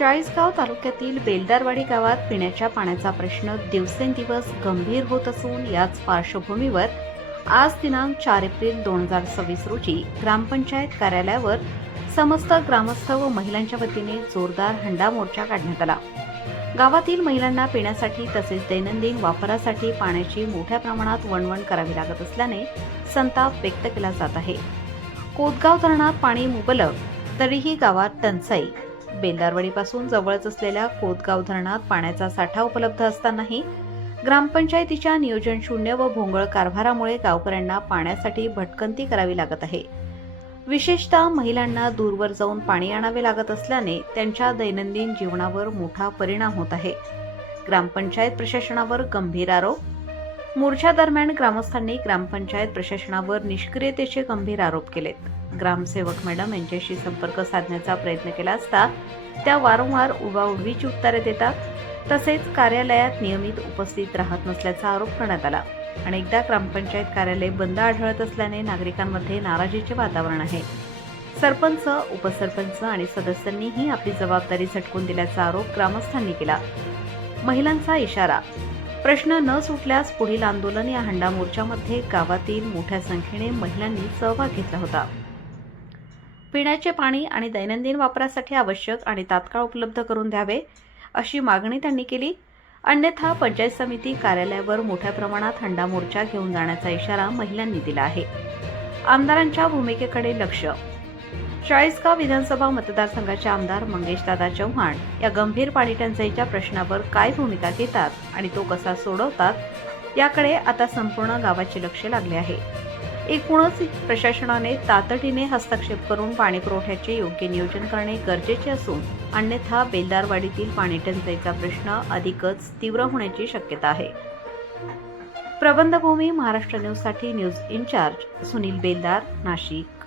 चाळीसगाव तालुक्यातील बेलदारवाडी गावात पिण्याच्या पाण्याचा प्रश्न दिवसेंदिवस गंभीर होत असून याच पार्श्वभूमीवर आज दिनांक 4 एप्रिल 2026 रोजी ग्रामपंचायत कार्यालयावर समस्त ग्रामस्थ व महिलांच्या वतीने जोरदार हंडा मोर्चा काढण्यात आला। गावातील महिलांना पिण्यासाठी तसेच दैनंदिन वापरासाठी पाण्याची मोठ्या प्रमाणात वणवण करावी लागत असल्याने संताप व्यक्त केला जात आहे। कोतगाव धरणात पाणी मुबलक तरीही गावात टंचाई। बेलदारवाडीपासून जवळच असलेल्या कोतगाव धरणात पाण्याचा साठा उपलब्ध असतानाही ग्रामपंचायतीच्या नियोजन शून्य व भोंगळ कारभारामुळे गावकऱ्यांना पाण्यासाठी भटकंती करावी लागत आहे। विशेषतः महिलांना दूरवर जाऊन पाणी आणावे लागत असल्याने त्यांच्या दैनंदिन जीवनावर मोठा परिणाम होत आहे। ग्रामपंचायत प्रशासनावर गंभीर आरोप। मोर्चा दरम्यान ग्रामस्थांनी ग्रामपंचायत प्रशासनावर निष्क्रियतेचे गंभीर आरोप केलेत। ग्रामसेवक मॅडम यांच्याशी संपर्क साधण्याचा प्रयत्न केला असता त्या वारंवार उडवाउडवीची उत्तरे देतात, तसेच कार्यालयात नियमित उपस्थित राहत नसल्याचा आरोप करण्यात आला। अनेकदा ग्रामपंचायत कार्यालय बंद आढळत असल्याने नागरिकांमध्ये नाराजीचे वातावरण आहे। सरपंच, उपसरपंच आणि सदस्यांनीही आपली जबाबदारी झटकून दिल्याचा आरोप ग्रामस्थांनी केला। महिलांचा इशारा। प्रश्न न सुटल्यास पुढील आंदोलन या हंडा मोर्चामध्ये गावातील मोठ्या संख्येने महिलांनी सहभाग घेतला होता। पिण्याचे पाणी आणि दैनंदिन वापरासाठी आवश्यक आणि तात्काळ उपलब्ध करून द्यावे अशी मागणी त्यांनी केली। अन्यथा पंचायत समिती कार्यालयावर मोठ्या प्रमाणात हंडा मोर्चा घेऊन जाण्याचा इशारा महिलांनी दिला आहे। आमदारांच्या भूमिकेकडे लक्ष। चाळीसगाव विधानसभा मतदारसंघाचे आमदार मंगेशदादा चव्हाण या गंभीर पाणी टंचाईच्या प्रश्नावर काय भूमिका घेतात आणि तो कसा सोडवतात याकडे आता संपूर्ण गावाचे लक्ष लागले आहे। एकूणच प्रशासनाने तातडीने हस्तक्षेप करून पाणी पुरवठ्याचे योग्य नियोजन करणे गरजेचे असून अन्यथा बेलदारवाडीतील पाणी टंचाईचा प्रश्न अधिकच तीव्र होण्याची शक्यता आहे। प्रबंधभूमी महाराष्ट्र न्यूजसाठी न्यूज इन्चार्ज सुनील बेलदार, नाशिक।